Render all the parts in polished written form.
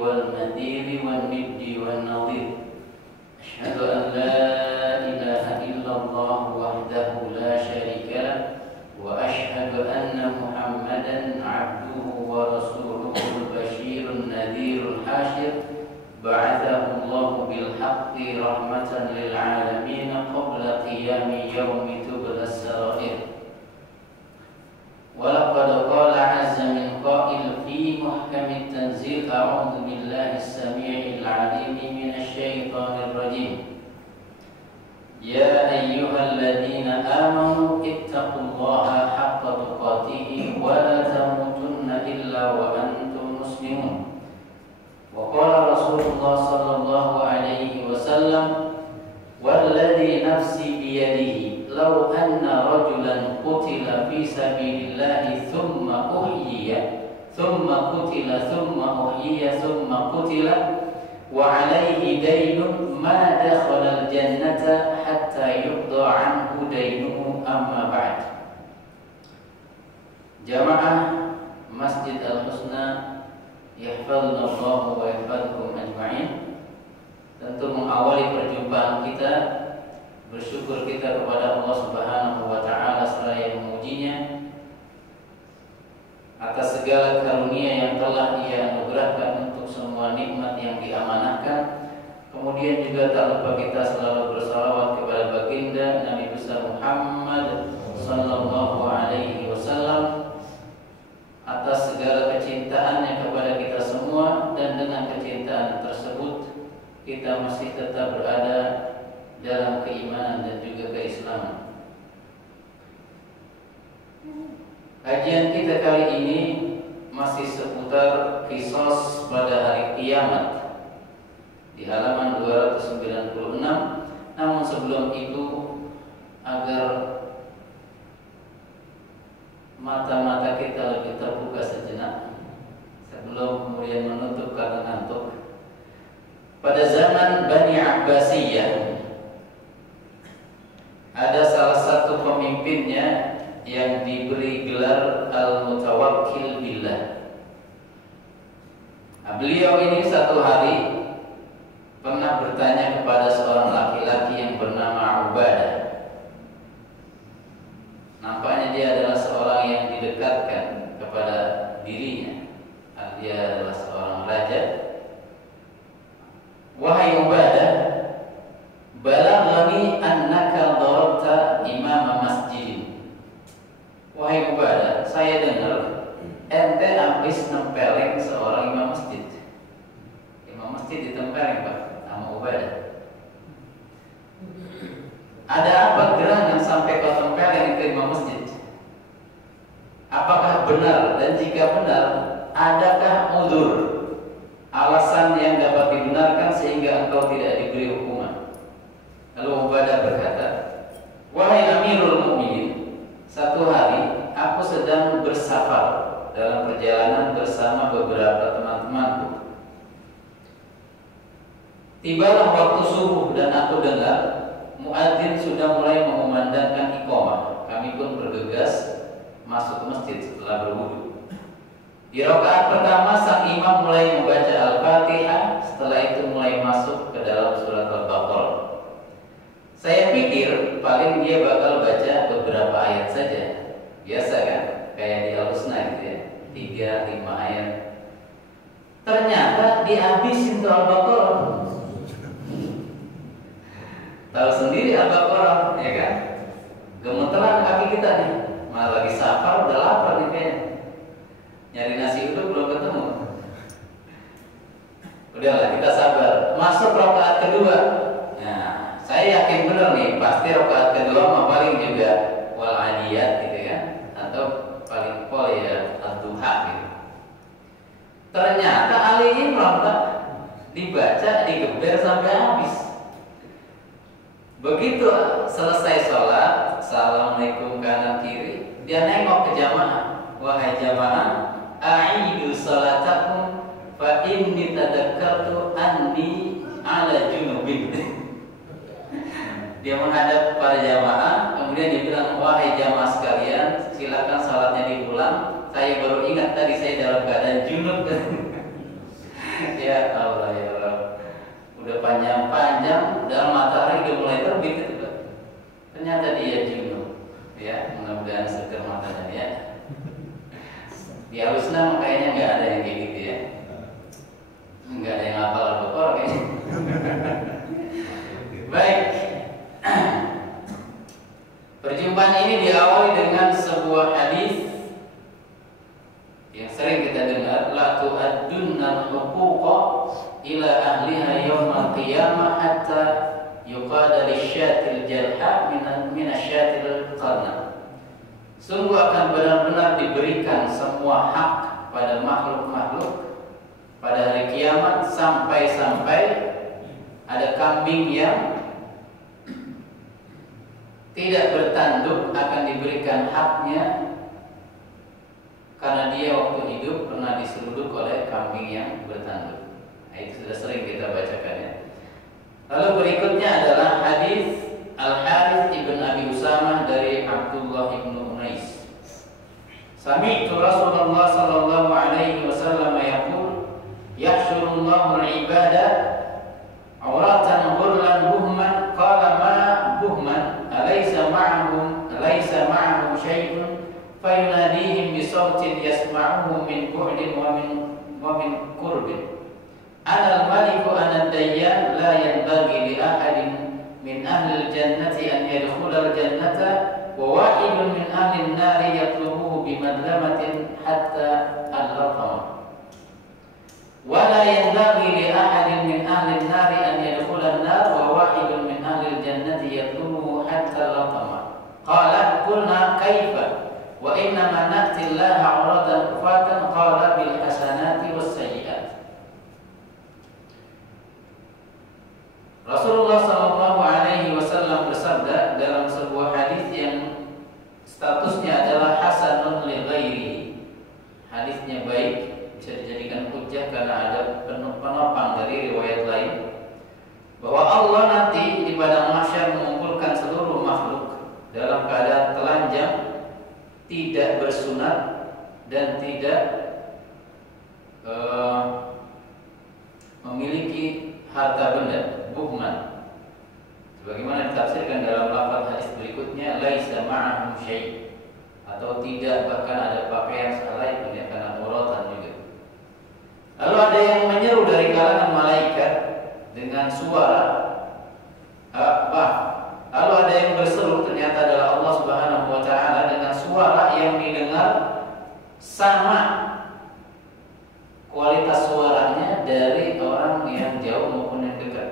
والنذير والند والنظير أشهد أن لا إله إلا الله وحده لا شريك له وأشهد أن محمدا عبده ورسوله البشير النذير الحاشر بعثه الله بالحق رحمة للعالمين قبل قيام يوم تبلى السرائر. ولقد قال عز من قائل في محكم التنزيل أعوذ بالله السميع العليم من الشيطان الرجيم يا أيها الذين آمنوا اتقوا الله حق تقاته ولا تموتن إلا وأنتم مسلمون. وقال رسول الله صلى الله عليه وسلم والذي نفسي بيده لو أن رجلا قتل في سبيل الله ثم أحيي ثم قتل ثم أحيي ثم قتل وعليه دين ما دخل الجنة حتى يقضى عنه دينه. أما بعد. Jamaah Masjid Al-Husna yahfadunallahu wa yahfadukum ajma'in. Tentu mengawali perjumpaan kita, bersyukur kita kepada Allah Subhanahu wa taala seraya memujinya atas segala karunia yang telah Ia anugerahkan untuk semua nikmat yang diamanahkan. Kemudian juga tak lupa kita selalu bersalawat kepada baginda Nabi besar Muhammad sallallahu alaihi wasallam atas segala kecintaannya kepada kita semua, dan dengan kecintaan tersebut kita masih tetap berada dalam keimanan dan juga keislaman. Kajian kita kali ini masih seputar qisas pada hari kiamat di halaman 296. Namun sebelum itu, agar mata-mata kita lebih terbuka sejenak sebelum kemudian menutup karena ngantuk. Pada zaman Bani Abbasiyah ada salah satu pemimpinnya yang diberi gelar Al-Mutawakkil Billah. Beliau ini satu hari pernah bertanya kepada seorang laki-laki yang bernama Ubadah. Nampaknya dia adalah seorang yang didekatkan kepada dirinya. Dia adalah seorang raja. Wahai Ubadah, balaghani annaka darabta imam masjid. Wahai Ubadah, saya dengar ente habis nempeleng seorang imam masjid. Imam masjid ditempeleng Pak sama Ubadah. Ada apa gerangan sampai kau tempeleng ke imam masjid? Apakah benar? Dan jika benar, adakah udzur, alasan yang dapat dibenarkan sehingga engkau tidak diberi hukuman? Lalu Ubadah berkata, wahai Amirul Mukminin, satu hari aku sedang bersafar dalam perjalanan bersama beberapa teman-temanku. Tibalah waktu subuh dan aku dengar muadzin sudah mulai mengumandangkan iqamah. Kami pun bergegas masuk masjid setelah berwudu. Di rakaat pertama sang imam mulai membaca Al-Fatihah, setelah itu mulai masuk ke dalam surat Al-Baqarah. Saya pikir paling dia bakal baca beberapa ayat saja. Biasa kan? Kayak di Al-Husna gitu ya. 3-5 ayat. Ternyata dihabisin tuh Al-Baqarah. Tahu sendiri Al-Baqarah, ya kan? Gemeteran kaki kita nih. Malah lagi safar udah lapar nih kayaknya. Nyari nasi uduk belum ketemu. Udahlah, kita sabar. Masuk rakaat kedua. Nah, saya yakin benar nih, pasti rakaat kedua mah paling juga wal adiyat gitu kan, atau paling pol ya ad-duha gitu. Ternyata Ali Imran Pak dibaca, digeber sampai habis. Begitu selesai sholat, assalamualaikum kanan kiri, dia nengok ke jamaah. Wahai jamaah, a'idu sholatakum fa inni tadakkartu anni ala junubin. Dia menghadap para jamaah, kemudian dia bilang, wahai jamaah sekalian, silakan salatnya diulang. Saya baru ingat tadi saya dalam keadaan junub. Ya Ya Allah ya Allah. Udah panjang-panjang, dalam matahari udah mulai terbit itu Pak. Ternyata dia Juno. Ya, mudah-mudahan seger matanya ya. Di Alusna kayaknya nggak ada yang kayak gitu ya. Nggak ada yang hafal Al-Baqarah kayaknya. Baik. Perjumpaan ini diawali dengan sebuah hadis yang sering kita dengar, la tu'addunna al-huquqa ila ahliha yawmal qiyamah hatta yuqada lisyatil jalha min asyatil qarna. Sungguh akan benar-benar diberikan semua hak pada makhluk-makhluk pada hari kiamat sampai-sampai ada kambing yang tidak bertanduk akan diberikan haknya karena dia waktu hidup pernah diseruduk oleh kambing yang bertanduk. Nah, itu sudah sering kita bacakan ya. Lalu berikutnya adalah hadis Al-Harits ibn Abi Usamah dari Abdullah ibn Unais. Sami'tu Rasulullah sallallahu alaihi wasallam yaqul yahsyurullahu al-ibada awratan ghurlan buhman qala ma buhman alaysa ma'ahum syai'un fayunadihim bisawtin yasma'uhu min bu'din wa min qurbin ana al-maliku ana ad-dayyan la yanbaghi li ahadin min ahli al-jannati an yadkhula al-jannata wa wahidun min ahli an-nari yatlubuhu bimadlamatin hatta al-latama wa la yanbaghi li ahadin min ahli an-nari an yadkhula an-nar wa wahidun min ahli al-jannati yatlubuhu hatta al-latama qala qulna kaifa wa innama na'ti Allaha 'uratan fatan qala bil hasanati was sayyi'at. Rasulullah sallallahu alaihi wasallam bersabda dalam sebuah hadis yang statusnya adalah hasanun li ghairihi. Hadisnya baik, bisa dijadikan hujjah karena ada penopang dari riwayat lain bahwa Allah nanti di padang mahsyar mengumpulkan seluruh makhluk dalam keadaan telanjang, tidak bersunat dan tidak memiliki harta benda, buhman. Sebagaimana ditafsirkan dalam lafaz hadis berikutnya, laisa ma'ahum syai', atau tidak bahkan ada pakaian salai pun ya, karena uratan juga. Lalu ada yang menyeru dari kalangan malaikat dengan suara lalu ada yang berseru, ternyata adalah Allah Subhanahu wa taala dengan suara yang didengar sama kualitas suaranya dari orang yang jauh maupun yang dekat.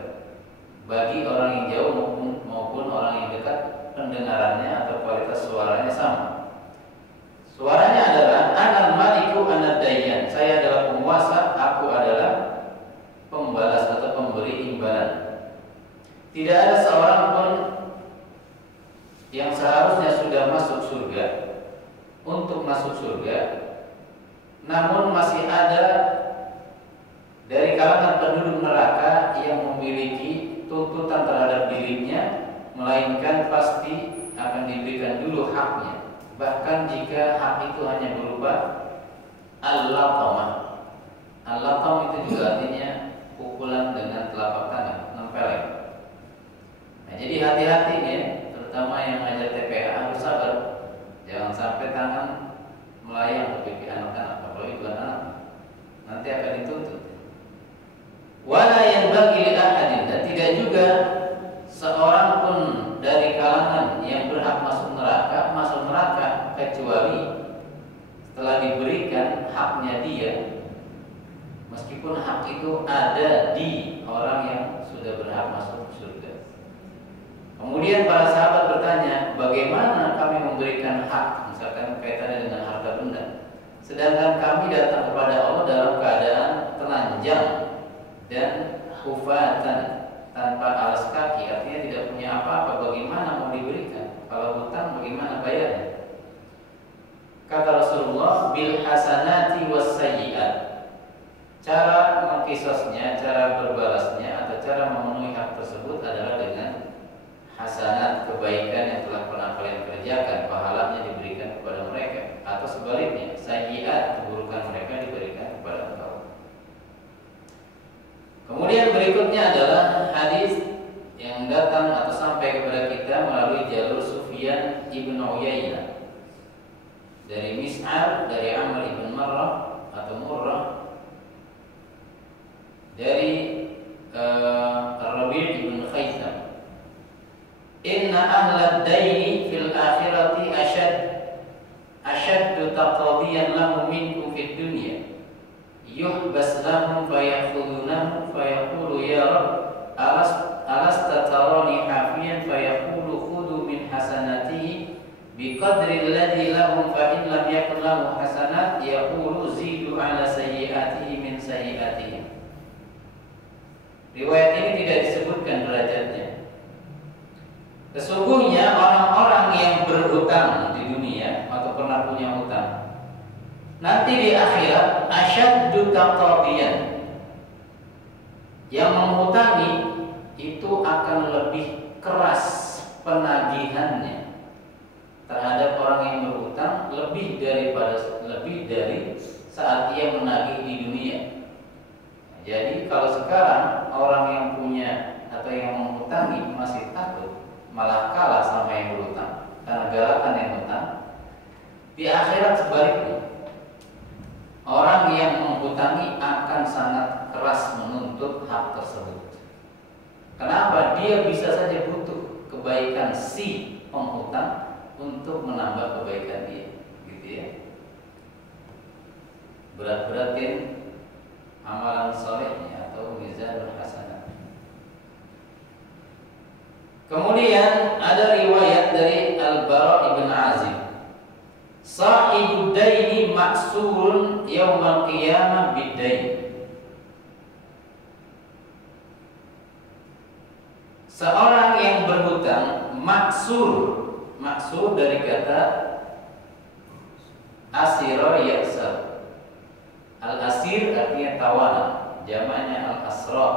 Bagi orang yang jauh maupun orang yang dekat, pendengarannya atau kualitas suaranya sama. Suaranya adalah anal maliku anad dayyan. Saya adalah penguasa, aku adalah pembalas atau pemberi imbalan. Tidak ada seorang pun yang seharusnya sudah masuk surga untuk masuk surga, namun masih ada dari kalangan penduduk neraka yang memiliki tuntutan terhadap dirinya, melainkan pasti akan diberikan dulu haknya, bahkan jika hak itu hanya berupa al-latamah. Al-latam itu juga artinya pukulan dengan telapak tangan, nempeleng. Nah, jadi hati-hati ya, terutama yang ngajar TPA harus sabar, jangan sampai tangan melayang ke pipi anak-anak, apalagi bukan anak, nanti akan dituntut. Wala yang bagi li ahadin, dan tidak juga seorang pun dari kalangan yang berhak masuk neraka kecuali setelah diberikan haknya dia, meskipun hak itu ada di orang yang sudah berhak masuk surga. Kemudian para sahabat bertanya, bagaimana kami memberikan hak, misalkan kaitannya dengan harta benda, sedangkan kami datang kepada Allah dalam keadaan telanjang dan hufatan, tanpa alas kaki, artinya tidak punya apa-apa, bagaimana mau diberikan? Kalau hutang bagaimana bayarnya? Kata Rasulullah, bil hasanati was sayyi'at. Cara mengkisosnya, cara berbalasnya atau cara memenuhi hak tersebut adalah dengan hasanat, kebaikan yang telah pernah kalian kerjakan, pahalanya diberikan kepada mereka, atau sebaliknya sayyi'at, keburukan mereka diberikan kepada engkau. dari Rabi' bin Khaytham, inna ahlad daini fil akhirati ashaddu taqadiyan lahum minkum fid dunya yuhbas lahum fayakhudunahum fayaqulu ya Rabb alasta tarani hafiyan fayaqulu khudu min hasanatihi biqadri alladhi lahum fa in lam yakun lahu hasanat yaqulu zidu ala sayyi'atihi min sayyi'atihim. Riwayat ini tidak disebutkan derajatnya. Sesungguhnya orang-orang yang berhutang di dunia atau pernah punya hutang, nanti di akhirat asyaddu taqadiyan, yang menghutangi itu akan lebih keras penagihannya terhadap orang yang berhutang lebih dari saat ia menagih di dunia. Jadi kalau sekarang orang yang punya atau yang menghutangi masih takut, malah kalah sama yang berhutang karena galakan yang hutang, di akhirat sebaliknya orang yang menghutangi akan sangat keras menuntut hak tersebut. Kenapa? Dia bisa saja butuh kebaikan si penghutang untuk menambah kebaikan dia, gitu ya. Berat-beratin amalan solehnya atau mizanul hasanah. Kemudian ada riwayat dari Al-Bara' ibn Azib, sahibud daini maksurun yaumal qiyamah bid-dain. Seorang yang berhutang maksur dari kata asira yaksar. Al-asir artinya tawanan, jamaknya al-asra.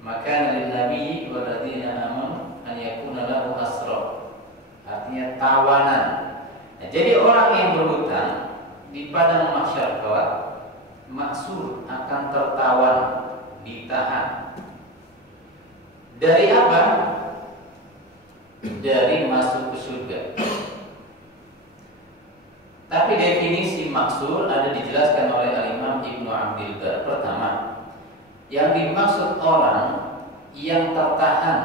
Maka lin nabi walladzina amanu an yakuna lahu asra, artinya tawanan. Nah, jadi orang yang berhutang di padang mahsyar kelak maksur akan tertawan, ditahan. Dari apa? Dari masuk ke surga. Tapi definisi maksur ada dijelaskan oleh Al-Imam Ibnu Abdil Bar. Pertama, yang dimaksud orang yang tertahan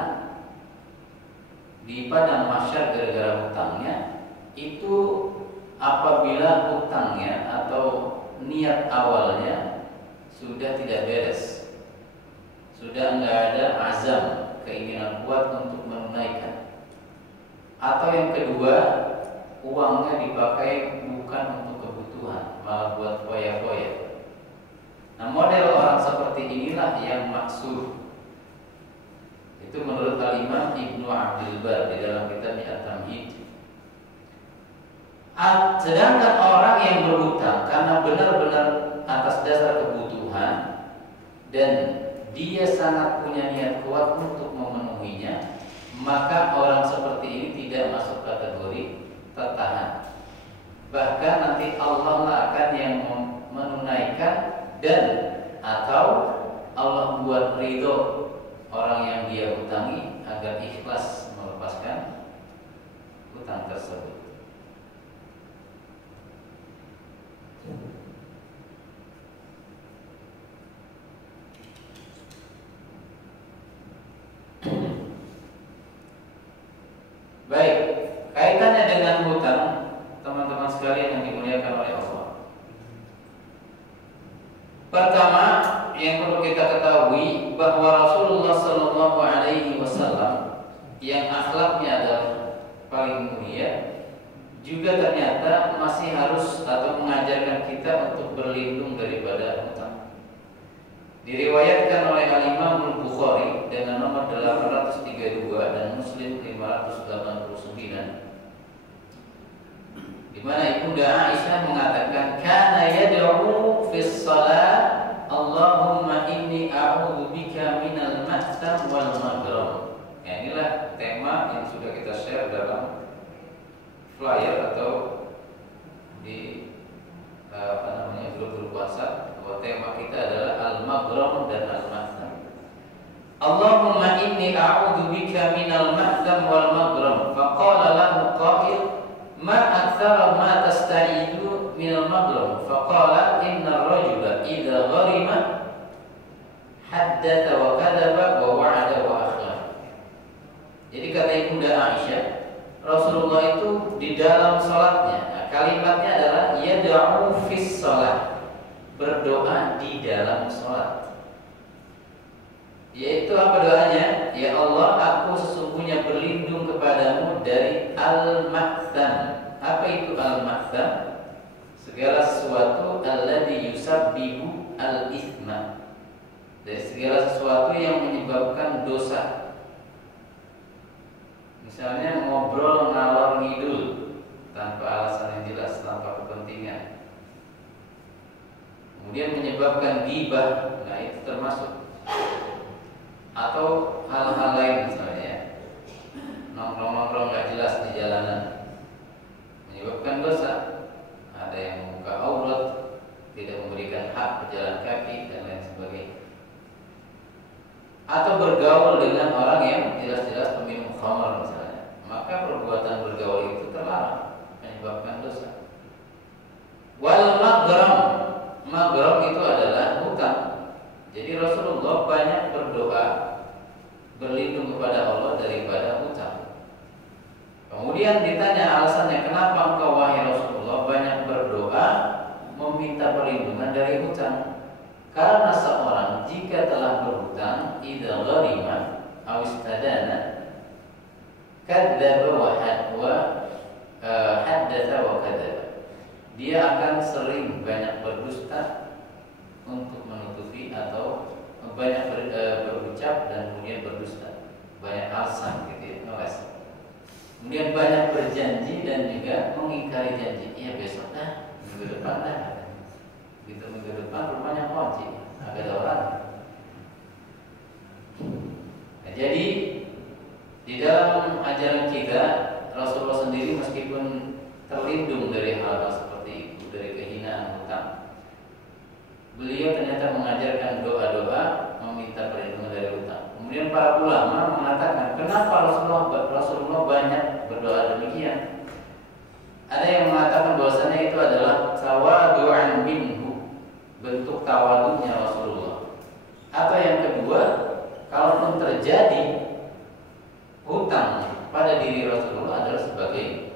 di padang mahsyar gara-gara hutangnya itu apabila hutangnya atau niat awalnya sudah tidak beres, sudah enggak ada azam, keinginan kuat untuk menunaikan, atau yang kedua uangnya dipakai bukan untuk kebutuhan, malah buat foya-foya. Nah, model orang seperti inilah yang maksur. Itu menurut Al-Imam Ibnu Abdil Bar di dalam kitab At-Tamhid. Sedangkan orang yang berhutang karena benar-benar atas dasar kebutuhan dan dia sangat punya niat kuat untuk memenuhinya, maka orang seperti ini tidak masuk kategori tertahan. Bahkan nanti Allah lah akan yang menunaikan dan atau Allah buat ridho orang yang dia hutangi agar ikhlas melepaskan hutang tersebut. Baik, kaitannya dengan hutang, teman-teman sekalian yang dimuliakan oleh Allah. Pertama, yang perlu kita ketahui bahwa Rasulullah Sallallahu Alaihi Wasallam yang akhlaknya adalah paling mulia, juga ternyata masih harus atau mengajarkan kita untuk berlindung daripada hutang. Diriwayatkan oleh Al-Imam Al-Bukhari dengan nomor 832 dan Muslim 589, di mana Ibunda Aisyah mengatakan, kana yad'u fis shalah Allahumma inni a'udzu bika minal mahtam wal maghram. Ya, inilah tema yang sudah kita share dalam flyer atau di grup-grup WhatsApp, bahwa tema kita adalah al-maghram dan al-mahtam. Allahumma inni a'udzu bika minal mahtam wal maghram. Faqala lahu qa'il ma aktsara ma tasta'idu minal maghram. Faqala innar rajula idza gharima syarat. Yaitu apa doanya? Ya Allah, aku sesungguhnya berlindung kepadamu dari al-ma'tham. Apa itu al-ma'tham? Segala sesuatu alladzi yusabbibu al-itsma. Dari segala sesuatu yang menyebabkan dosa. Misalnya ngobrol ngalor ngidul tanpa alasan yang jelas, tanpa kepentingan. Kemudian menyebabkan ghibah, nah itu termasuk. Atau hal-hal lain misalnya nongkrong-nongkrong nggak jelas di jalanan menyebabkan dosa. Ada yang membuka aurat, tidak memberikan hak pejalan kaki dan lain sebagainya. Atau bergaul dengan orang yang jelas-jelas peminum khamar misalnya, maka perbuatan bergaul itu terlarang, menyebabkan dosa. Wal maghram, maghram itu adalah hutang. Jadi Rasulullah banyak berdoa berlindung kepada Allah daripada hutang. Kemudian ditanya alasannya, kenapa engkau wahai Rasulullah banyak berdoa meminta perlindungan dari hutang? Karena seorang jika telah berhutang, idza gharima aw istadana kadzdzaba wa haddatsa wa kadzdzaba. Dia akan sering banyak berdusta untuk menutupi atau banyak berucap dan kemudian berdusta, banyak alasan gitu ya, ngeles. Kemudian banyak berjanji dan juga mengingkari janji. Iya besok dah, minggu depan dah. Gitu minggu depan rumahnya kunci, agak ada orang. Nah, jadi di dalam ajaran kita Rasulullah sendiri meskipun terlindung dari hal-hal seperti itu, dari kehinaan hutang, beliau ternyata mengajarkan doa-doa meminta perlindungan dari hutang. Kemudian para ulama mengatakan, kenapa Rasulullah banyak berdoa demikian? Ada yang mengatakan bahwasanya itu adalah tawadu'an minhu, bentuk tawadunya Rasulullah. Atau yang kedua, kalaupun terjadi hutang pada diri Rasulullah adalah sebagai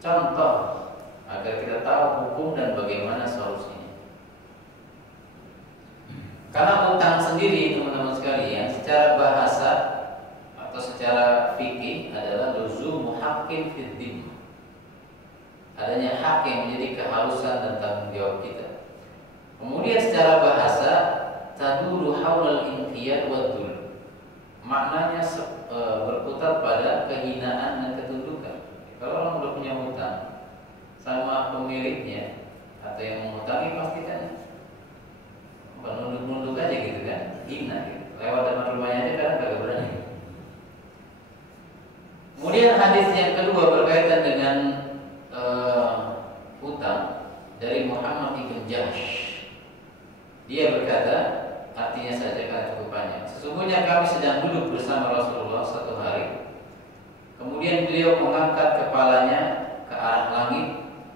contoh agar kita tahu hukum dan bagaimana solusinya. Karena hutang sendiri teman-teman sekalian secara bahasa atau secara fikih adalah luzumu haqqin fid dhimmah. Adanya hak yang menjadi keharusan dan tanggung jawab kita. Kemudian secara bahasa taduru haulal inqiyad wa dhul. Maknanya berputar pada kehinaan dan ketundukan. Kalau orang sudah punya hutang sama pemiliknya atau yang mengutangi pasti kan nunduk-nunduk aja gitu kan, hina gitu. Lewat depan rumahnya aja kan kagak berani. Kemudian hadis yang kedua berkaitan dengan hutang dari Muhammad ibn Jahsh. Dia berkata, artinya saja karena cukup panjang. Sesungguhnya kami sedang duduk bersama Rasulullah satu hari. Kemudian beliau mengangkat kepalanya ke arah langit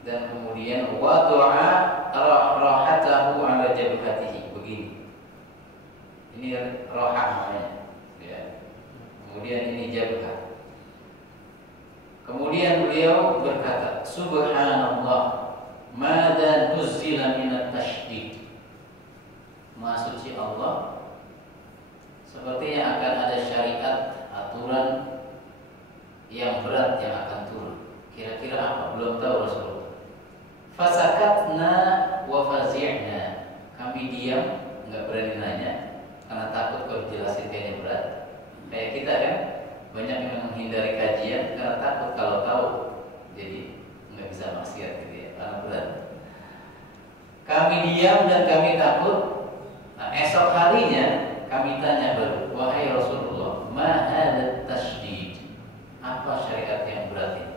dan kemudian wada'a rahatahu ala jabhatihi, begini. Ini rahah namanya, ya. Kemudian ini jabhah. Kemudian beliau berkata, Subhanallah, madza nuzila minat tasydid. Maha suci Allah, sepertinya akan ada syariat, aturan yang berat yang akan turun. Kira-kira apa? Belum tahu Rasulullah. Fasakatna wa fazi'na. Kami diam, enggak berani nanya karena takut kalau jelasin kayaknya berat. Kayak kita kan, banyak yang menghindari kajian karena takut kalau tahu, jadi nggak bisa maksiat gitu ya, karena berat. Kami diam dan kami takut. Nah, esok harinya kami tanya baru, wahai Rasulullah, ma hadat tasydid? Apa syariat yang berat ini?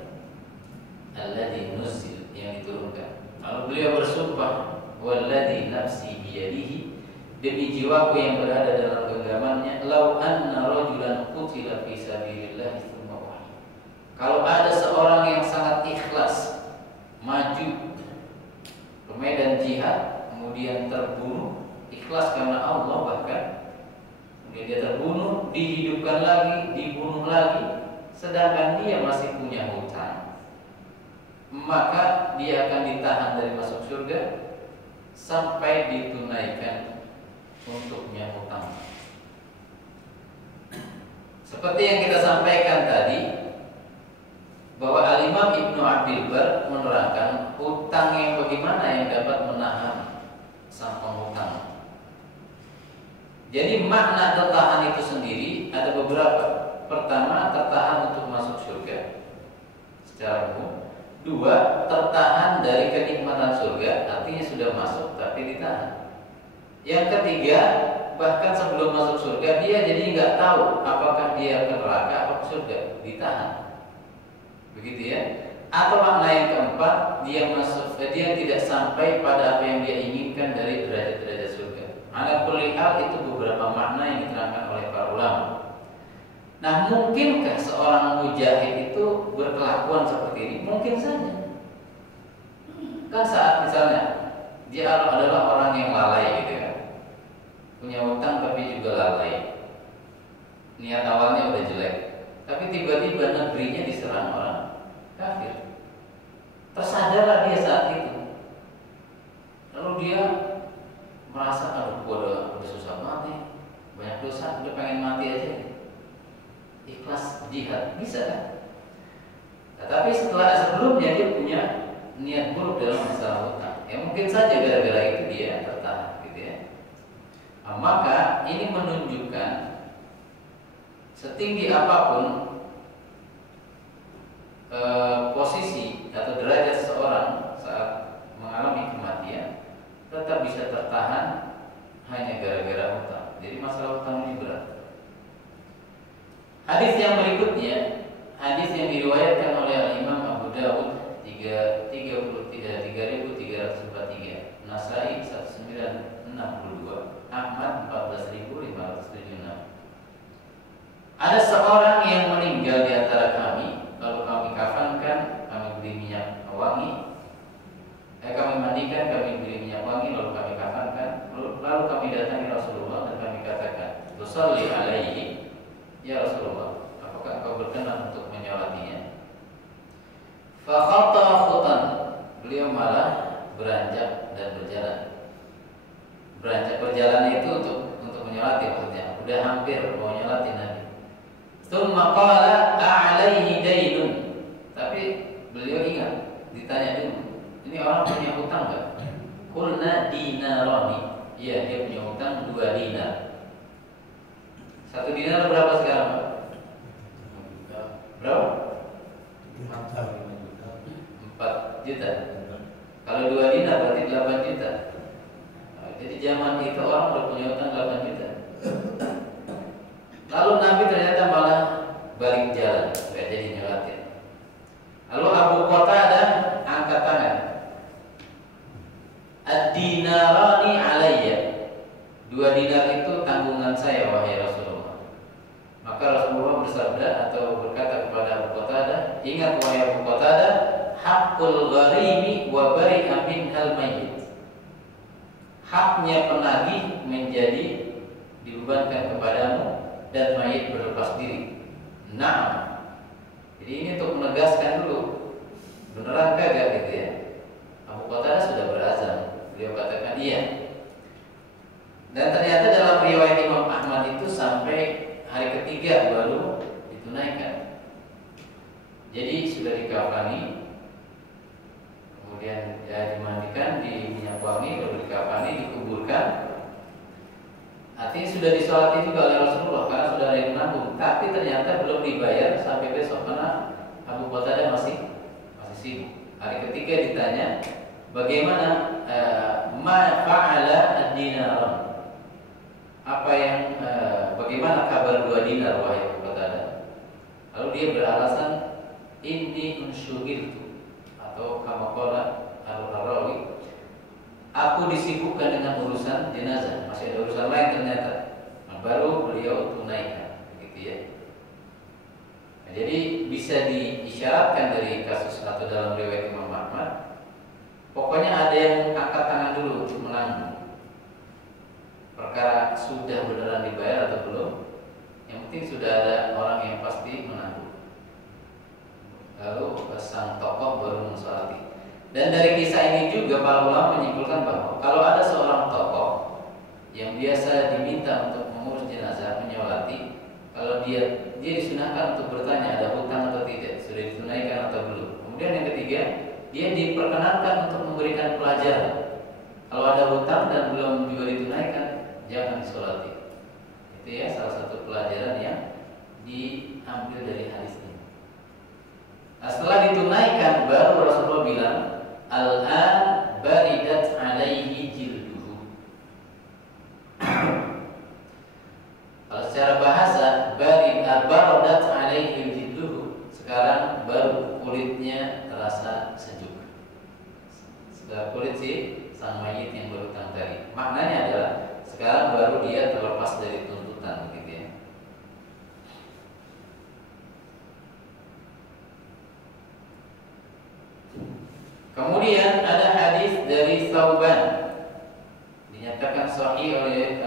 Alladzi nuzil, yang diturunkan. Lalu beliau bersumpah, walladzi nafsi biyadihi, demi jiwaku yang berada dalam genggamannya, lau anna rajulan qutila fi sabilillah tsumma wahid. Kalau ada seorang yang sangat ikhlas maju ke medan jihad kemudian terbunuh, ikhlas karena Allah bahkan, kemudian dia terbunuh, dihidupkan lagi, dibunuh lagi, sedangkan dia masih punya hutang, maka dia akan ditahan dari masuk surga sampai ditunaikan untuk punya hutang. Seperti yang kita sampaikan tadi, bahwa Al-Imam Ibnu Abdul Bar menerangkan hutang yang bagaimana yang dapat menahan sang penghutang. Jadi makna tertahan itu sendiri ada beberapa. Pertama, tertahan untuk masuk surga secara umum. Dua, tertahan dari kenikmatan surga, artinya sudah masuk tapi ditahan. Yang ketiga, bahkan sebelum masuk surga dia jadi nggak tahu apakah dia ke neraka atau ke surga, ditahan. Begitu ya. Atau makna yang keempat, dia tidak sampai pada apa yang dia inginkan dari derajat-derajat surga. Ala kulli hal itu beberapa makna yang diterangkan oleh para ulama. Nah, mungkinkah seorang mujahid itu berkelakuan seperti ini? Mungkin saja. Kan saat misalnya dia adalah orang yang lalai gitu ya, punya utang tapi juga lalai. Niat awalnya udah jelek, tapi tiba-tiba negerinya diserang orang kafir. Tersadarlah dia saat itu. Lalu dia merasa, aduh, gua udah susah mati, banyak dosa, udah pengen mati aja. Ikhlas jihad, bisa kan? Nah, tapi sebelumnya dia punya niat buruk dalam masalah hutang. Ya mungkin saja gara-gara itu dia tertahan, gitu ya. Nah, maka ini menunjukkan setinggi apapun posisi atau derajat seseorang saat mengalami kematian, tetap bisa tertahan hanya gara-gara hutang. Jadi masalah hutang ini berat. Hadis yang berikutnya, hadis yang diriwayatkan oleh Imam Abu Dawud 3343, Nasai 1962, Ahmad 14576. Ada seorang yang meninggal di antara kami, lalu kami kafankan, kami beri minyak wangi. Kami mandikan, kami beri minyak wangi, lalu kami kafankan, lalu kami datangi Rasulullah dan kami katakan, "Tusalli alaihi, ya Rasulullah, apakah engkau berkenan untuk menyolatinya?" Fa khata khutan, beliau malah beranjak dan berjalan. Beranjak berjalan itu untuk menyolati maksudnya, udah hampir mau nyolati Nabi. Tsumma qala a'alaihi dainun, tapi beliau ingat, ditanya dulu, ini orang punya hutang enggak? Qulna dinarani. Iya, dia punya hutang 2 dinar. 1 dinar berapa sekarang, Pak? Berapa? 4 juta. Kalau 2 dinar berarti 8 juta. Jadi zaman itu orang udah punya hutang 8 juta. Lalu Nabi ternyata malah balik jalan, nggak jadi nyolatin. Lalu Abu Qatadah angkat tangan. Ad-dinarani alayya. 2 dinar itu tanggungan saya, wahai Rasulullah. Maka Rasulullah bersabda atau berkata kepada Abu Qatadah, ingat wahai Abu Qatadah, haqqul gharimi wa bari'a minhal mayyit. Haknya penagih menjadi dibebankan kepadamu dan mayit berlepas diri. Nah, jadi ini untuk menegaskan dulu, beneran kagak gitu ya. Abu Qatadah sudah berazam, beliau katakan iya. Dan ternyata dalam riwayat Imam Ahmad itu sampai hari ketiga baru ditunaikan. Jadi sudah dikafani, kemudian ya dimandikan di minyak wangi, lalu dikafani, dikuburkan. Artinya sudah disolati juga oleh Rasulullah karena sudah ada yang menanggung. Tapi ternyata belum dibayar sampai besok karena Abu Qatadah masih sibuk. Hari ketiga ditanya, bagaimana ma fa'ala ad-dinaran? Apa yang bagaimana kabar 2 dinar wahai Abu Qatadah? Lalu dia beralasan inni unsyughiltu atau kama qala al-Rawi, aku disibukkan dengan urusan jenazah, masih ada urusan lain ternyata. Nah, baru beliau tunaikan, begitu ya. Nah, jadi bisa diisyaratkan dari kasus atau dalam riwayat Imam Ahmad, pokoknya ada yang angkat tangan dulu untuk menanggung. Perkara sudah beneran dibayar atau belum, yang penting sudah ada orang yang pasti menanggung. Lalu sang tokoh baru mensolati. Dan dari kisah ini juga para ulama menyimpulkan bahwa kalau ada seorang tokoh yang biasa diminta untuk mengurus jenazah, menyolati, kalau dia disunahkan untuk bertanya ada hutang atau tidak, sudah ditunaikan atau belum. Kemudian yang ketiga, dia diperkenankan untuk memberikan pelajaran. Kalau ada hutang dan belum juga ditunaikan, jangan disolati. Itu ya salah satu pelajaran yang diambil dari hadis ini. Nah, setelah ditunaikan baru Rasulullah bilang, al-an baridat alaihi jilduhu. Kalau secara bahasa baradat alaihi jilduhu, sekarang baru kulitnya terasa sejuk. Setelah kulit si sang mayit yang berhutang tadi. Maknanya adalah sekarang baru dia terlepas dari tuntutan, gitu ya. Kemudian ada hadis dari Thauban, dinyatakan sahih oleh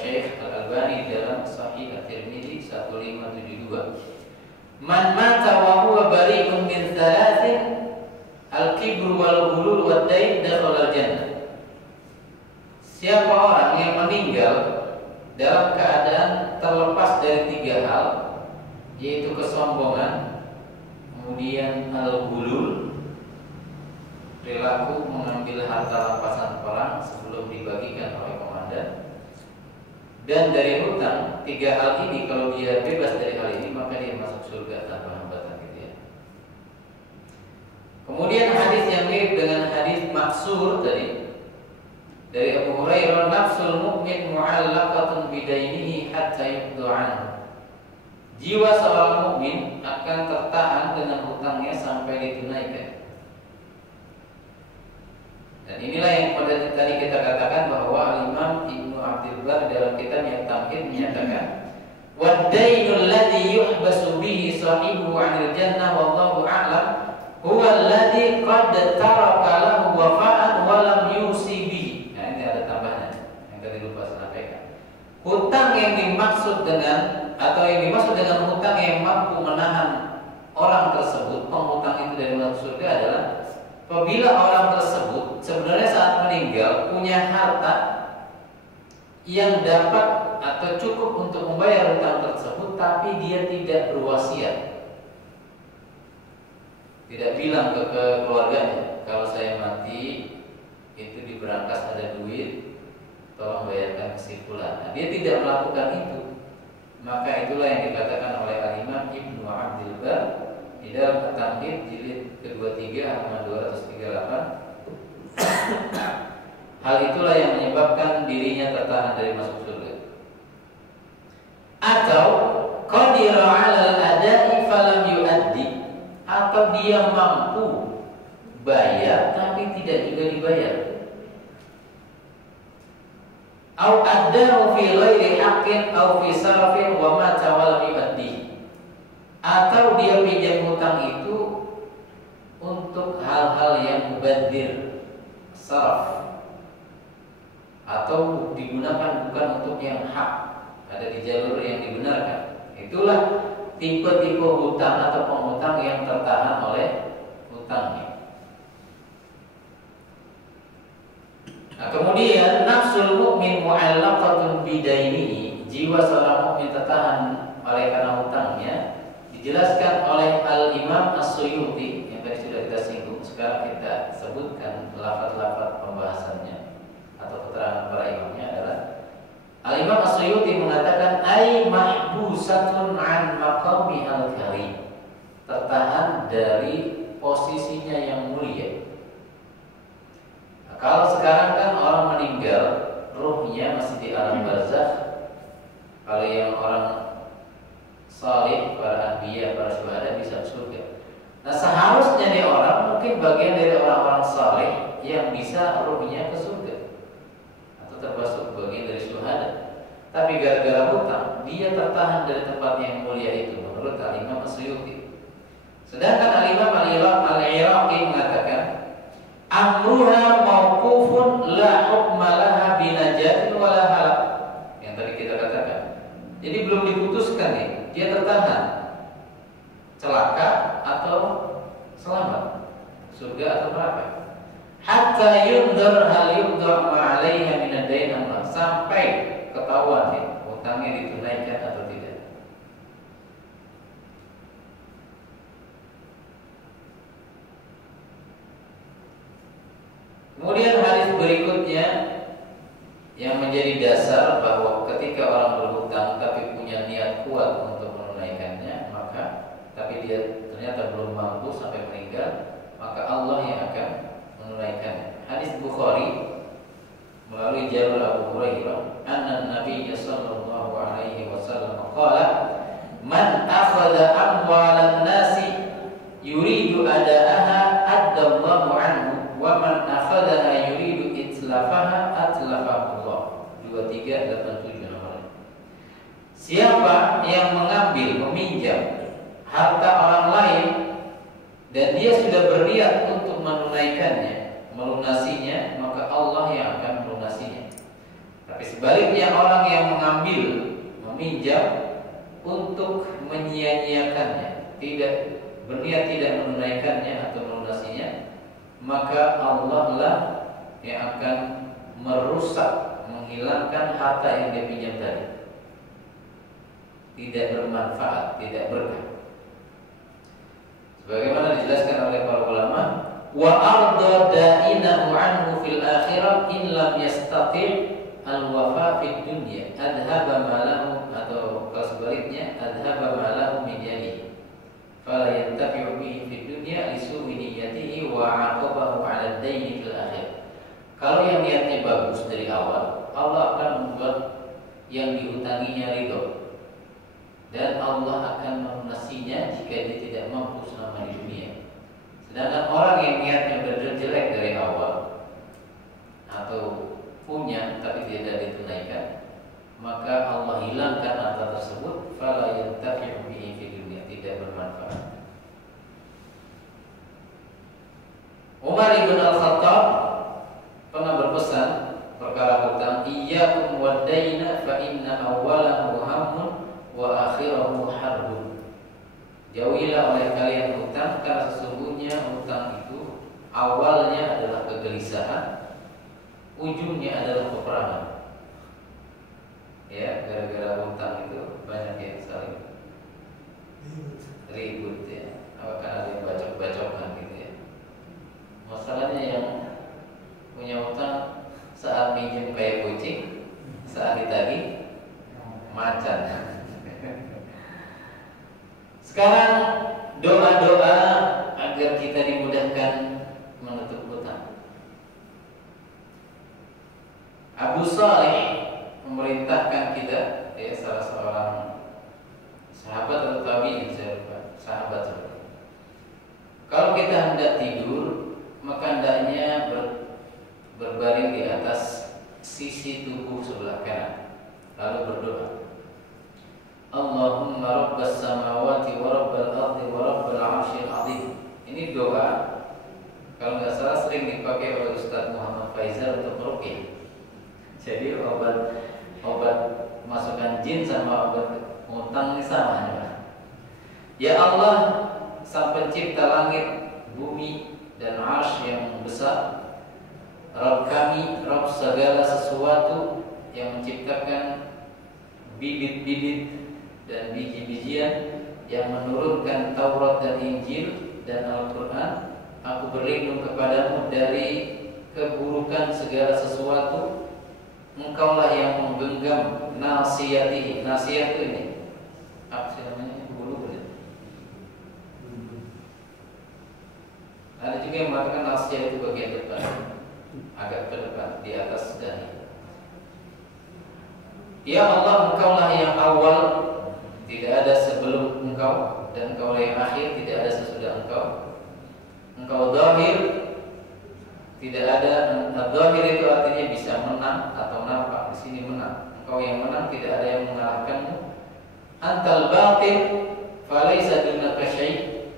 Syekh Al-Albani dalam Sahih At-Tirmidzi 1572. Man mata wa huwa bari'un min thalathin al-kibru wal ghulul wad dain dakhala al-jannah. Siapa orang yang meninggal dalam keadaan terlepas dari 3 hal, yaitu kesombongan, kemudian al-ghulul, perilaku mengambil harta rampasan perang sebelum dibagikan oleh komandan, dan dari hutang. 3 hal ini kalau dia bebas dari hal ini maka dia masuk surga tanpa hambatan, gitu ya. Kemudian hadis yang mirip dengan hadis maksur tadi dari Abu Hurairah, nafsul mu'min mu'allaqatun bidainihi hatta yuqda anhu. Jiwa seorang mukmin akan tertahan dengan hutangnya sampai ditunaikan. Dan inilah yang pada tadi kita katakan bahwa Imam Ibnu Abdul Bar dalam kitabnya Tamhid menyatakan, wad-dainul ladzi yuhbasu bihi sahibu 'anil jannah wallahu a'lam huwa alladzi qad taraka lahu wafa'an wa lam yusi bihi. Nah, ini ada tambahan yang tadi lupa saya sampaikan. Hutang yang dimaksud dengan hutang yang mampu menahan orang tersebut, penghutang itu dari masuk surga adalah apabila orang tersebut sebenarnya saat meninggal punya harta yang dapat atau cukup untuk membayar hutang tersebut, tapi dia tidak berwasiat, tidak bilang ke keluarganya, kalau saya mati itu di berangkas ada duit, tolong bayarkan ke si fulan. Nah, dia tidak melakukan itu, maka itulah yang dikatakan oleh Al-Imam Ibnu Abdul Bar di dalam At-Tamhid jilid ke-23 halaman 238. Hal itulah yang menyebabkan dirinya tertahan dari masuk surga. Atau qadira 'alal ada'i falam yu'addi, atau dia mampu bayar tapi tidak juga dibayar. Au addahu fi ghairi haqqin au fi sarfin wa mata wa lam yu'addi, atau dia pinjam hutang itu untuk hal-hal yang mubadir, saraf, atau digunakan bukan untuk yang hak, ada di jalur yang dibenarkan. Itulah tipe-tipe hutang atau penghutang yang tertahan oleh hutangnya. Nah, kemudian nafsul mukmin mu'allaqatun bidainihi, jiwa seorang mukmin tertahan oleh karena hutangnya, dijelaskan oleh Al-Imam As-Suyuti yang tadi sudah kita singgung. Sekarang kita sebutkan lafaz-lafaz pembahasannya atau keterangan para imamnya adalah Al-Imam As-Suyuti mengatakan ay mahbusatun an maqami al-karim, tertahan dari posisinya yang mulia. Nah, kalau sekarang kan orang meninggal, ruhnya masih di alam barzakh. Kalau yang orang salih, para anbiya, para syuhada bisa surga. Nah, seharusnya nih orang mungkin bagian dari orang-orang saleh yang bisa ruhnya ke surga atau termasuk bagian dari syuhada. Tapi gara-gara hutang, dia tertahan dari tempat yang mulia itu menurut Al-Imam As-Suyuti. Sedangkan Al-Imam Al-Iraqi mengatakan, amruha mauqufun la hukma laha binajatin wala halak. Yang tadi kita katakan. Jadi belum diputuskan nih, dia tertahan celaka atau selamat, surga atau neraka. hatta yundar hal yundar ma 'alaiha min ad-dain am sampai ketahuan nih hutangnya ditunaikan atau tidak. Kemudian hadis berikutnya yang menjadi dasar bahwa ketika orang berhutang tapi punya niat kuat untuk menunaikannya, maka tapi dia ternyata belum mampu sampai meninggal, maka Allah yang akan menunaikannya. Hadis Bukhari melalui jalur Abu Hurairah, anna Nabi sallallahu alaihi wasallam qala, "Man akhadha amwalan nasi yuridu adaaha addallahu anhu, wa man akhadaha yuridu itlafaha atlafahu Allah." 2387 nomornya. Siapa yang mengambil, meminjam harta orang lain dan dia sudah berniat untuk menunaikannya, melunasinya, maka Allah yang akan melunasinya. Tapi sebaliknya orang yang mengambil, meminjam untuk menyia-nyiakannya, tidak berniat tidak menunaikannya atau melunasinya, maka Allah lah yang akan merusak, menghilangkan harta yang dia pinjam tadi. Tidak bermanfaat, tidak berkah. Sebagaimana dijelaskan oleh para ulama, wa arda da'inahu anhu fil akhirah in lam yastati' al-wafa fid dunya adhaba malahu, atau kalau sebaliknya adhaba malahu min yadihi fala yantafi'u bihi fid dunya li su'i niyyatihi wa 'aqabahu 'ala ad-daini fil akhirah. Kalau yang niatnya bagus dari awal, Allah akan membuat yang dihutanginya ridho, dan Allah akan melunasinya jika dia tidak mampu selama di dunia. Sedangkan orang yang niatnya benar jelek dari awal atau punya tapi tidak ditunaikan, maka Allah hilangkan harta tersebut, fala yantafi'u bihi fid dunya, tidak bermanfaat. Umar ibn Al-Khattab pernah berpesan perkara hutang, iyyakum wad-daina fa inna awwalahu hammun wa akhirahu harbun. Jauhilah oleh kalian hutang, karena sesungguhnya hutang itu awalnya adalah kegelisahan, ujungnya adalah peperangan. Ya, gara-gara hutang itu banyak yang saling ribut ya, akan ada yang bacok-bacokan gitu ya. Masalahnya yang punya hutang saat minjem kayak kucing, saat ditagih macan. Sekarang doa-doa agar kita dimudahkan menutup hutang. Abu Saleh memerintahkan kita, ya, salah seorang sahabat atau tabi'in, saya lupa, sahabat sebenarnya. Kalau kita hendak tidur, maka hendaknya berbaring di atas sisi tubuh sebelah kanan, lalu berdoa, Allahumma rabbas samawati wa rabbal ardi wa rabbal arsyil azim. Ini doa kalau nggak salah sering dipakai oleh Ustaz Muhammad Faizal untuk meruqyah. Jadi obat masukan jin sama obat hutang ini sama ya. Ya Allah, Sang Pencipta langit, bumi dan arsy yang besar, Rabb kami, Rabb segala sesuatu yang menciptakan bibit-bibit dan biji-bijian, yang menurunkan Taurat dan Injil dan Al-Quran. Aku berlindung kepadamu dari keburukan segala sesuatu. Engkaulah yang menggenggam nasiyatihi. Nasiyat itu ini apa sih namanya? Bulu ya? Ada juga yang mengatakan nasiyat itu bagian depan, agak ke depan, di atas dahi. Ya Allah, engkaulah yang awal, tidak ada sebelum engkau, dan engkau yang akhir, tidak ada sesudah engkau. Engkau zahir, tidak ada. Zahir itu artinya bisa menang atau nampak. Di sini menang. Engkau yang menang, tidak ada yang mengalahkanmu. Antal batin, falaysa dunaka syai'.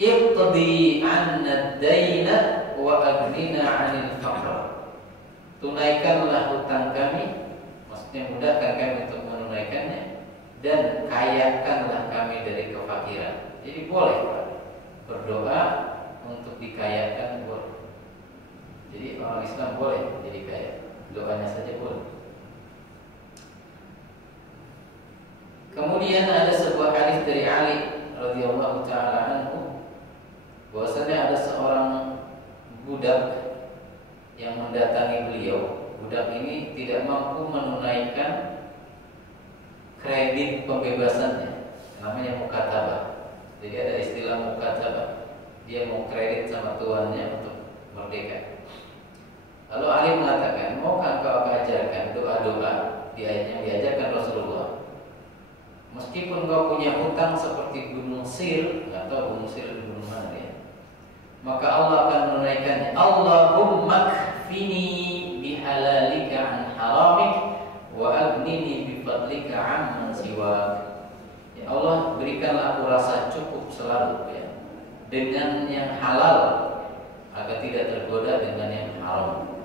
Iqdi 'anna ad-daina wa aghnina 'anil faqr. Tunaikanlah hutang kami, maksudnya mudahkan kami untuk menunaikannya, dan kayakanlah kami dari kefakiran. Jadi boleh Pak berdoa untuk dikayakan, boleh. Jadi orang Islam boleh jadi kaya, doanya saja boleh. Kemudian ada sebuah hadis dari Ali radhiyallahu taala anhu, bahwasanya ada seorang budak yang mendatangi beliau. Budak ini tidak mampu menunaikan kredit pembebasannya, namanya mukatabah. Jadi ada istilah mukatabah, dia mau kredit sama tuannya untuk merdeka. Lalu Ali mengatakan, maukah engkau ajarkan doa-doa yang diajarkan Rasulullah? Meskipun engkau punya hutang seperti gunung Sir, nggak tahu gunung Sir di gunung mana ya, maka Allah akan menunaikannya. Allahumma kfini bihalalika an haramik wa aghnini bifadlika amman siwak. Ya Allah, berikanlah aku rasa cukup selalu ya, dengan yang halal agar tidak tergoda dengan yang haram,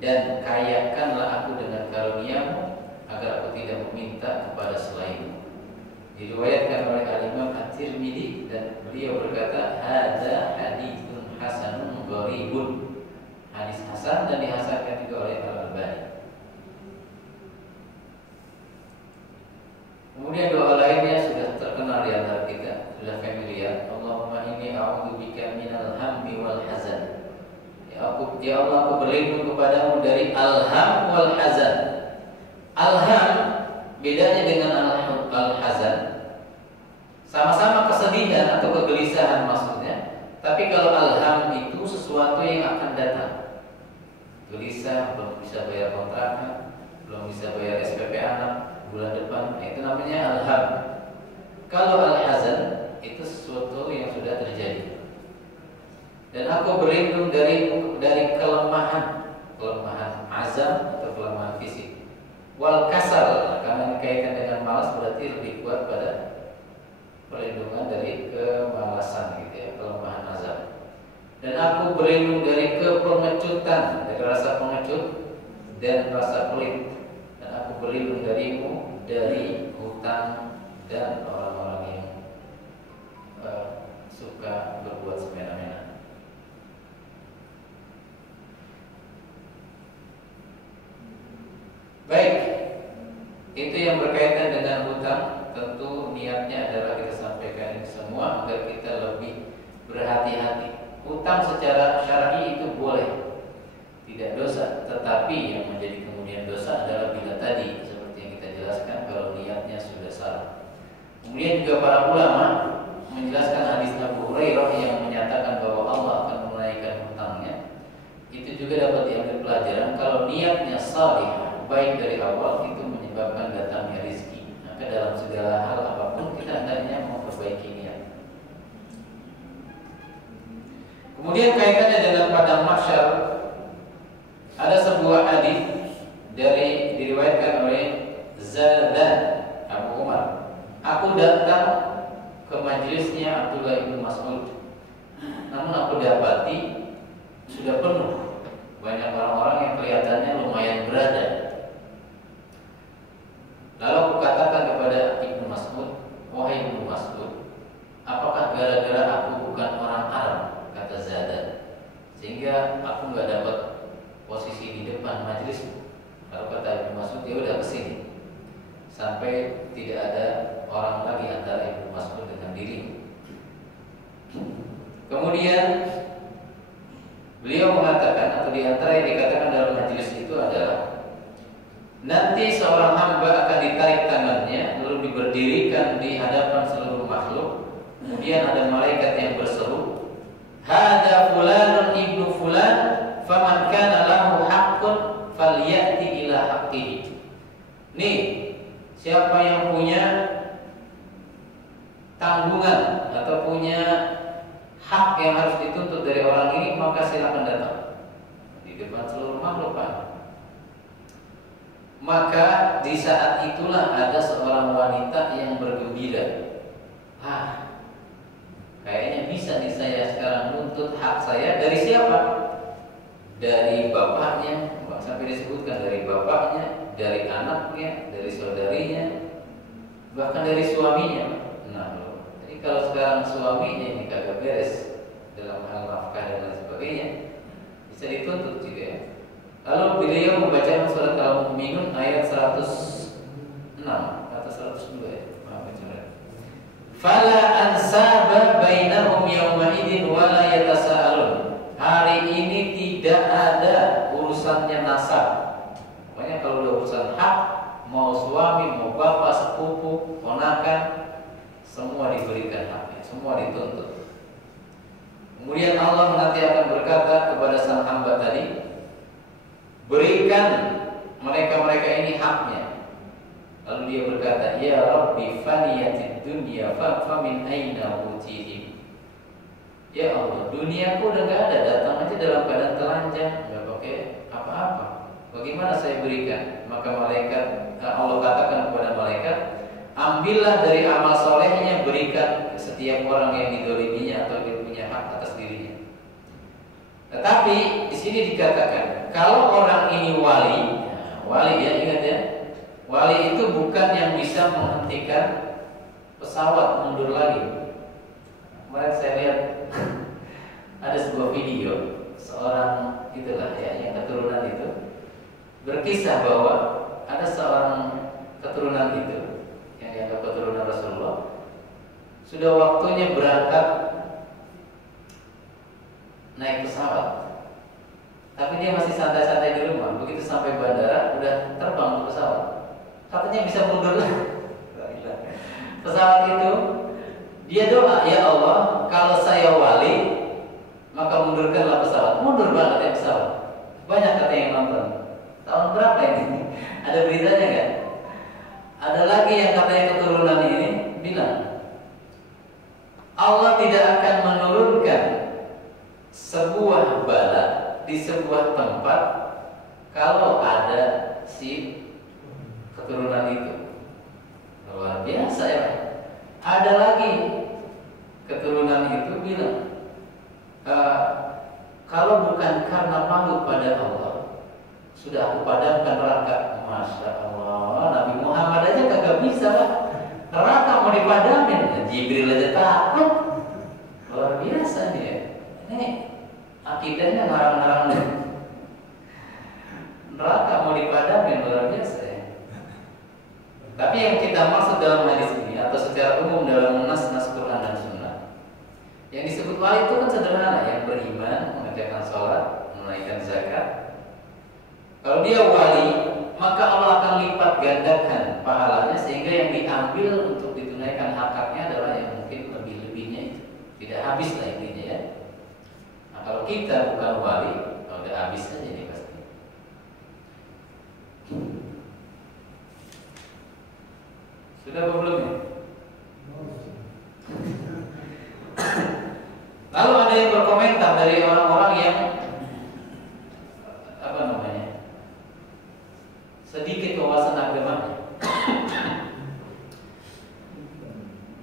dan kayakanlah aku dengan karuniamu agar aku tidak meminta kepada selainmu. Diriwayatkan oleh Al-Imam At-Tirmidzi dan beliau berkata, hadza haditsun hasanun gharibun. Hadis hasan dan dihasankan juga oleh Al-Albani. Kemudian doa lainnya sudah terkenal di antara kita, sudah familiar. Allahumma inni a'udzubika minal hammi wal hazan. Ya Allah, aku berlindung kepadamu dari al-ham wal hazan. Al-ham bedanya dengan al-hazan, sama-sama kesedihan atau kegelisahan maksudnya. Tapi kalau al-ham itu sesuatu yang akan datang. Gelisah, belum bisa bayar kontrakan, belum bisa bayar SPP anak bulan depan, itu namanya al-ham. Kalau al-hazan itu sesuatu yang sudah terjadi. Dan aku berlindung dari kelemahan azam atau kelemahan fisik. Wal kasal, karena dikaitkan dengan malas berarti lebih kuat pada perlindungan dari kemalasan gitu ya, kelemahan azam. Dan aku berlindung dari kepengecutan, dari rasa pengecut dan rasa pelit. Dan aku berlindung darimu dari hutang dan orang-orang yang suka berbuat semena-mena. Baik, itu yang berkaitan dengan hutang. Tentu niatnya adalah kita sampaikan ini semua agar kita lebih berhati-hati. Hutang secara syar'i itu boleh, tidak dosa. Tetapi yang menjadi kemudian dosa adalah bila tadi seperti yang kita jelaskan, kalau niatnya sudah salah. Kemudian juga para ulama menjelaskan hadis Abu Hurairah yang menyatakan bahwa Allah akan menunaikan hutangnya. Itu juga dapat diambil pelajaran kalau niatnya salih, baik dari awal, itu menyebabkan datangnya rezeki. Maka dalam segala hal apapun kita hendaknya memperbaiki niat. Kemudian kaitannya dengan padang mahsyar, ada sebuah hadis diriwayatkan oleh Zadan Abu Umar. Aku datang ke majelisnya Abdullah bin Mas'ud, namun aku dapati sudah penuh, banyak orang-orang yang kelihatannya lumayan berada. Lalu aku katakan kepada Ibnu Mas'ud, wahai Ibnu Mas'ud, apakah gara-gara aku bukan orang Arab, kata Zadan, sehingga aku nggak dapat posisi di depan majelismu? Lalu kata Ibnu Mas'ud, ya udah kesini, sampai tidak ada orang lagi antara Ibnu Mas'ud dengan dirimu. Kemudian beliau mengatakan, atau di antara yang dikatakan dalam majelis itu adalah, nanti seorang hamba akan ditarik tangannya lalu diberdirikan di hadapan seluruh makhluk. Kemudian ada malaikat yang berseru, hada fulanun ibnu fulan, faman kana lahu haqqun falyati ila haqqihi. Nih, siapa yang punya tanggungan atau punya hak yang harus dituntut dari orang ini, maka silakan datang di depan seluruh makhluk, Pak. Maka di saat itulah ada seorang wanita yang bergembira. Kayaknya bisa nih saya sekarang nuntut hak saya. Dari siapa? Dari bapaknya, sampai disebutkan dari bapaknya, dari anaknya, dari saudarinya, bahkan dari suaminya. Nah, jadi kalau sekarang suaminya ini kagak beres dalam hal nafkah dan lain sebagainya, bisa dituntut juga ya. Lalu beliau membaca surat Al-Mu'minun ayat 106 atau 102 ya. Fala ansaba bainahum yawma idzin wala yatasaalun. Hari ini tidak ada urusannya nasab. Pokoknya kalau udah urusan hak, mau suami, mau bapak, sepupu, ponakan, semua diberikan haknya, semua dituntut. Kemudian Allah nanti akan berkata kepada sang hamba tadi, berikan mereka-mereka ini haknya. Lalu dia berkata, ya Rabbi faniyatid dunya fa min aina utihim. Ya Allah, duniaku udah gak ada, datang aja dalam keadaan telanjang, gak pakai apa-apa. Bagaimana saya berikan? Maka Allah katakan kepada malaikat, ambillah dari amal solehnya, berikan setiap orang yang didoliminya atau dia punya hak atas dirinya. Tetapi di sini dikatakan, kalau orang ini wali, wali ya, ingat ya, wali itu bukan yang bisa menghentikan pesawat mundur lagi. Kemarin saya lihat ada sebuah video seorang itulah ya, yang keturunan itu berkisah bahwa ada seorang keturunan itu yang dianggap keturunan Rasulullah, sudah waktunya berangkat naik pesawat, tapi dia masih santai-santai di rumah. Begitu sampai bandara udah terbang ke pesawat, katanya bisa mundur lagi. Pesawat itu dia doa, ya Allah, kalau saya wali maka mundurkanlah pesawat. Mundur banget ya pesawat. Banyak kata yang nonton. Tahun berapa ini? Ada beritanya kan? Ada lagi yang katanya keturunan ini bilang, Allah tidak akan menurunkan sebuah bala di sebuah tempat kalau ada si keturunan itu. Luar biasa ya. Ada lagi keturunan itu bilang, kalau bukan karena malu pada Allah, sudah aku padamkan neraka. Masya Allah, Nabi Muhammad aja kagak bisa lah. Neraka mau dipadamin, Jibril aja takut. Luar biasa dia. Ini akidahnya ngarang-ngarang deh. Neraka mau dipadamin, luar biasa ya. Tapi yang kita maksud dalam hadis ini atau secara umum dalam nas-nas Quran dan Sunnah, yang disebut wali itu kan sederhana, yang beriman, mengerjakan sholat, menunaikan zakat. Kalau dia wali, maka Allah akan lipat gandakan pahalanya, sehingga yang diambil untuk ditunaikan hak-haknya adalah yang mungkin lebih-lebihnya itu. Tidak habis lah intinya ya. Nah, kalau kita bukan wali, kalau udah habis aja nih pasti. Sudah belum ya? Lalu ada yang berkomentar dari orang-orang yang apa namanya, sedikit wawasan agamanya.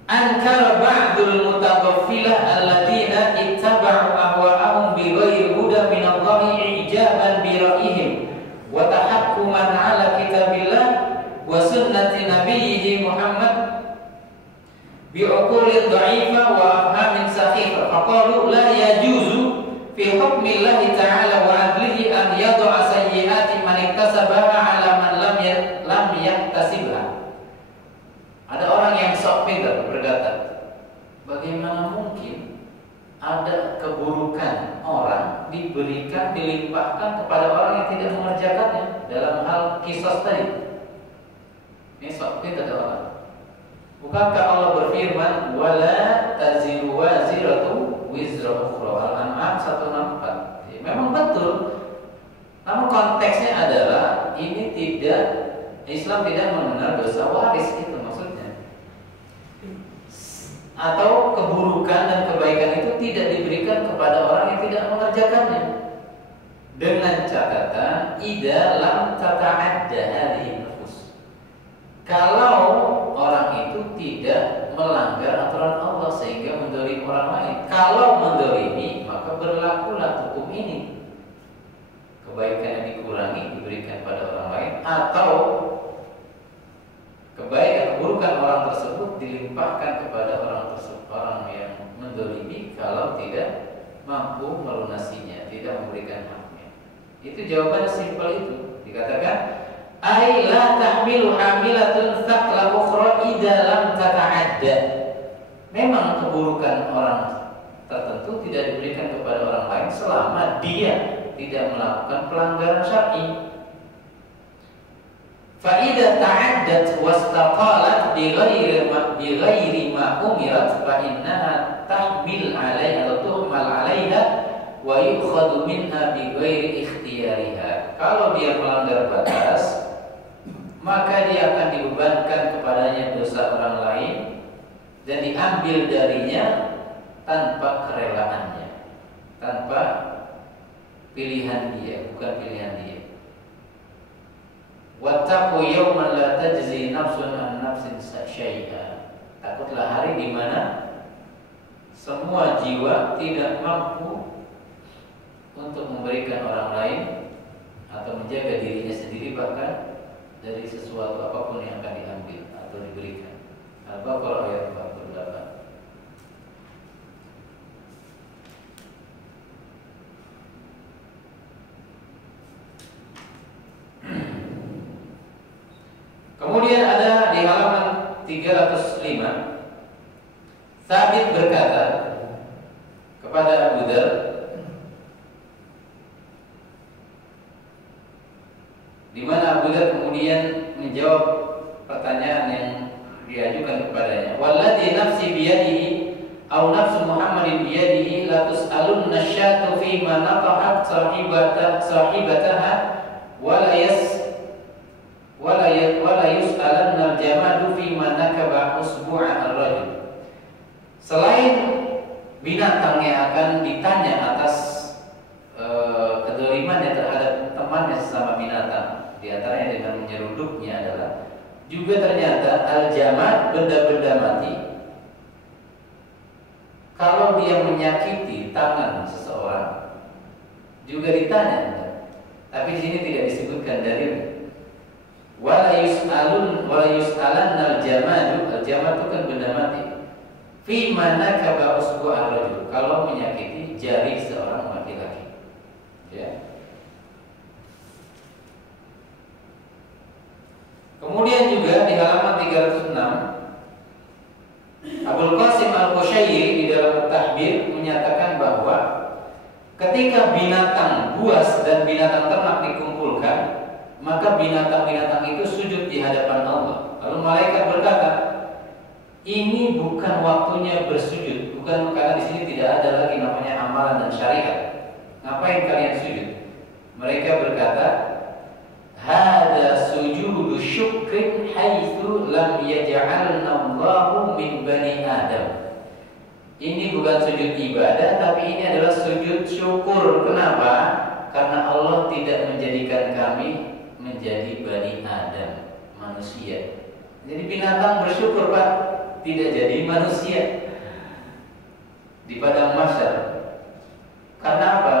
Ankara ba'dul mutaqaffilah alladziina ittaba'u ahwa'ahum bighairi huda min Allah ijaban bi ra'yihim wa tahakkuman 'ala kitabillah wa sunnati nabiyhi Muhammad bi'uqulin dha'ifa wa afhamin sakhifa faqalu la yajuzu fi hukmillahi ta'ala wa 'adlihi an yad'a sayyi'ati man iktasabaha 'ala man lam yaktasibha. Ada orang yang sok pintar berkata, bagaimana mungkin ada keburukan orang diberikan, dilimpahkan kepada orang yang tidak mengerjakannya dalam hal kisos tadi. Ini sok pintar orang. Bukankah Allah berfirman, wala taziru waziratu wizra ukhra, Al-An'am 164. Ya, memang betul. Namun konteksnya adalah ini tidak, Islam tidak mengenal dosa waris, itu maksudnya. Atau keburukan dan kebaikan itu tidak diberikan kepada orang yang tidak mengerjakannya. Dengan catatan idza lam tata'adda hadhihi nufus. Kalau orang itu tidak melanggar aturan Allah sehingga mendolimi orang lain. Kalau mendolimi, maka berlakulah hukum ini. Kebaikan yang dikurangi diberikan pada orang lain, atau kebaikan keburukan orang tersebut dilimpahkan kepada orang yang mendolimi kalau tidak mampu melunasinya, tidak memberikan hak. Itu jawabannya simpel itu. Dikatakan ai la tahmilu hamilatun thaqla ukhra idza lam tata'adda. Memang keburukan orang tertentu tidak diberikan kepada orang lain selama dia tidak melakukan pelanggaran syar'i. Fa idza ta'addat wastaqalat bi ghairi ma umirat fa innaha tahmil 'alaiha atau tuhmal 'alaiha wa yukhadhu minha bi ghairi ikhtiyariha. Kalau dia melanggar batas, maka dia akan dibebankan kepadanya dosa orang lain dan diambil darinya tanpa kerelaannya, tanpa pilihan dia, bukan pilihan dia. Wattaqu yawman la tajzi nafsun an nafsin syai'a. Takutlah hari di mana semua jiwa tidak mampu untuk memberikan orang lain atau menjaga dirinya sendiri bahkan dari sesuatu apapun yang akan diambil atau diberikan. Al-Baqarah ayat 48. Kemudian ada di halaman 305, Thabit berkata kepada Abu Dzar, di mana Abu Dzar kemudian menjawab pertanyaan yang diajukan kepadanya. Walladzi nafsi biyadihi aw nafsu Muhammadin biyadihi la tus'alunna syatu fi ma naqahat sahibataha wala yus'alanna al-jamadu fi ma nakaba usbu'a ar-rajul. Selain binatang yang akan ditanya atas kedolimannya terhadap temannya sesama binatang, di antaranya dengan menyeruduknya adalah juga ternyata al-jamad, benda-benda mati, kalau dia menyakiti tangan seseorang juga ditanya. Tapi di sini tidak disebutkan dalilnya. Wala yus'alanna al-jamadu, al-jamad itu kan benda mati. Fi mana kaba usbu'ar rajul, kalau menyakiti jari seorang laki-laki. Ya. Kemudian juga di halaman 306, Abul Qasim Al-Qushayri di dalam Tahbir menyatakan bahwa ketika binatang buas dan binatang ternak dikumpulkan, maka binatang-binatang itu sujud di hadapan Allah. Lalu malaikat berkata, ini bukan waktunya bersujud, bukan, karena di sini tidak ada lagi namanya amalan dan syariat. Ngapain kalian sujud? Mereka berkata, hada sujudu syukrin haitsu lam yaj'alna Allahu min bani Adam. Ini bukan sujud ibadah, tapi ini adalah sujud syukur. Kenapa? Karena Allah tidak menjadikan kami menjadi bani Adam, manusia. Jadi binatang bersyukur, Pak, tidak jadi manusia di padang mahsyar. Karena apa?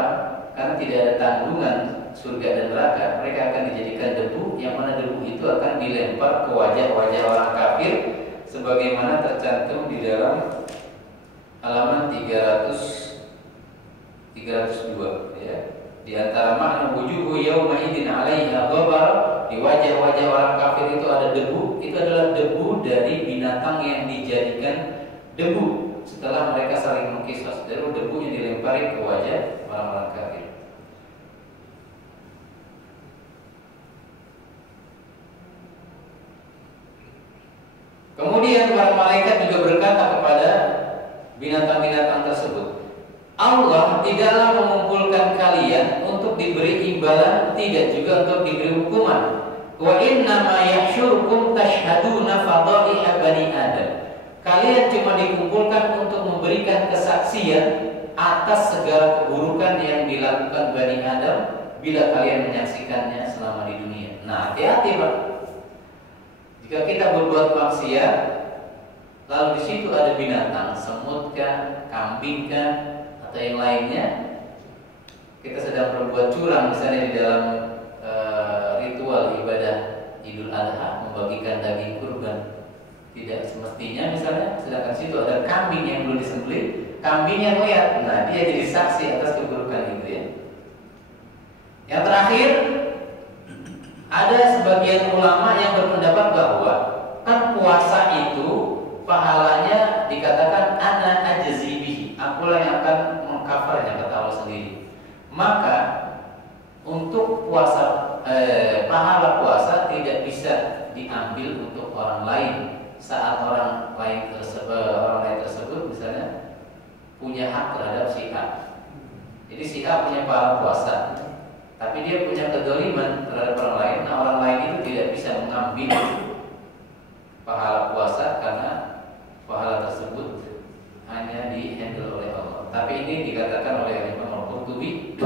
Karena tidak ada tanggungan surga dan neraka. Mereka akan dijadikan debu, yang mana debu itu akan dilempar ke wajah-wajah orang kafir, sebagaimana tercantum di dalam halaman 302, ya. Di antara makna wujuhu yauma idzin 'alaiha ghabar, di wajah-wajah orang kafir itu ada debu. Itu adalah debu dari binatang yang dijadikan debu setelah mereka saling mengkisos. Lalu debunya dilempari ke wajah orang-orang kafir. Kemudian para malaikat juga berkata kepada binatang-binatang tersebut, Allah tidaklah mengumpulkan kalian untuk diberi imbalan, tidak juga untuk diberi hukuman. Wa inna ma yahsyurukum tashhaduna fadaiha bani Adam. Kalian cuma dikumpulkan untuk memberikan kesaksian atas segala keburukan yang dilakukan Bani Adam bila kalian menyaksikannya selama di dunia. Nah, hati-hati, Pak. Jika kita berbuat maksiat, lalu di situ ada binatang, semut kah, kambing kah, atau yang lainnya, kita sedang berbuat curang, misalnya di dalam ritual ibadah Idul Adha, membagikan daging kurban. Tidak semestinya, misalnya, sedangkan situ ada kambing yang belum disembelih, kambing yang lihat, nah dia jadi saksi atas keburukan itu, ya. Yang terakhir, ada sebagian ulama yang berpendapat bahwa kan puasa itu pahalanya dikatakan ana ajzi bihi, akulah yang akan mengcovernya, kata Allah sendiri. Maka untuk puasa pahala puasa tidak bisa diambil untuk orang lain saat orang lain tersebut misalnya punya hak terhadap si A. Jadi si A punya pahala puasa, tapi dia punya kedoliman terhadap orang lain. Nah, orang lain itu tidak bisa mengambil pahala puasa karena pahala tersebut hanya dihandle oleh Allah. Tapi ini dikatakan oleh Imam Al-Qurtubi,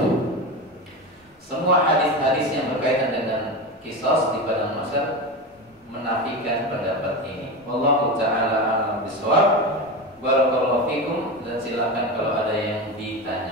semua hadis-hadis yang berkaitan dengan kisos di padang mahsyar menafikan pendapat ini. Wallahu ta'ala a'lam bishawab. Barakallahu fikum, dan silakan kalau ada yang ditanya.